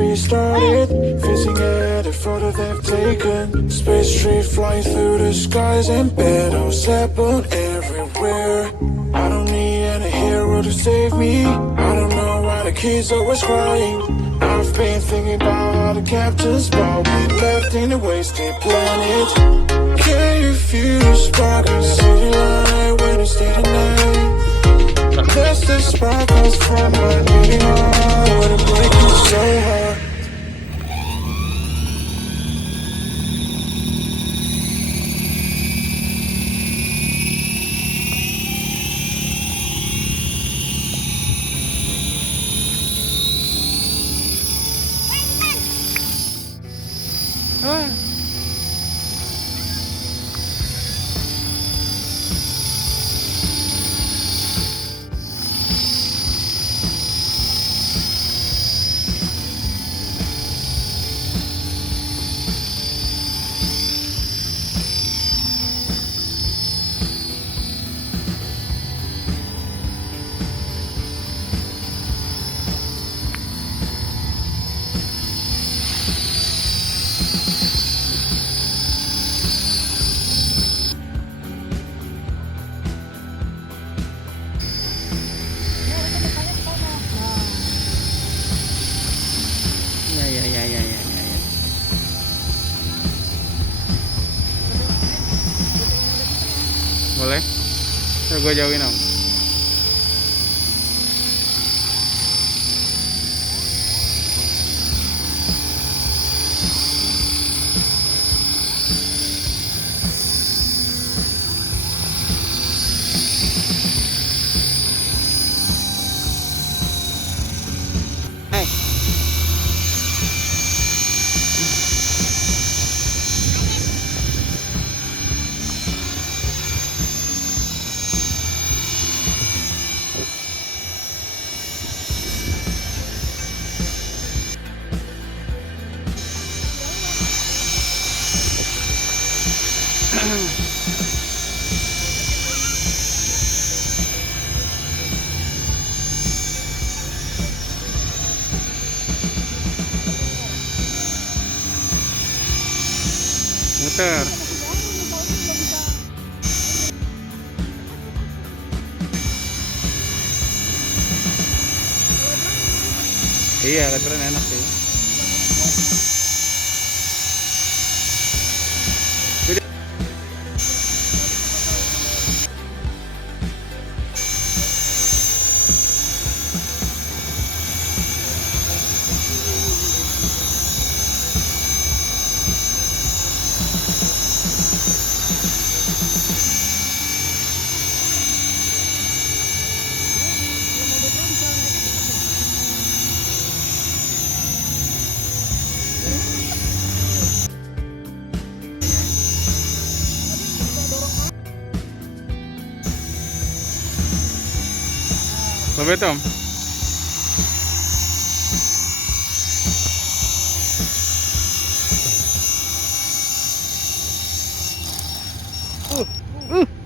restarted. Facing at a photo they've taken. Space tree flying through the skies and battles happen everywhere. I don't need any hero to save me. I don't know why the kids always crying. I've been thinking about how the captain's about we left in a wasted planet. Can you feel the spark in the city light when it's day to night? That's the sparkles from my beating heart when it breaks so hard. Ya. Boleh? Gue jauhin om. Muter. Iya, keturunan enak sih. Sampai Tom. Uh.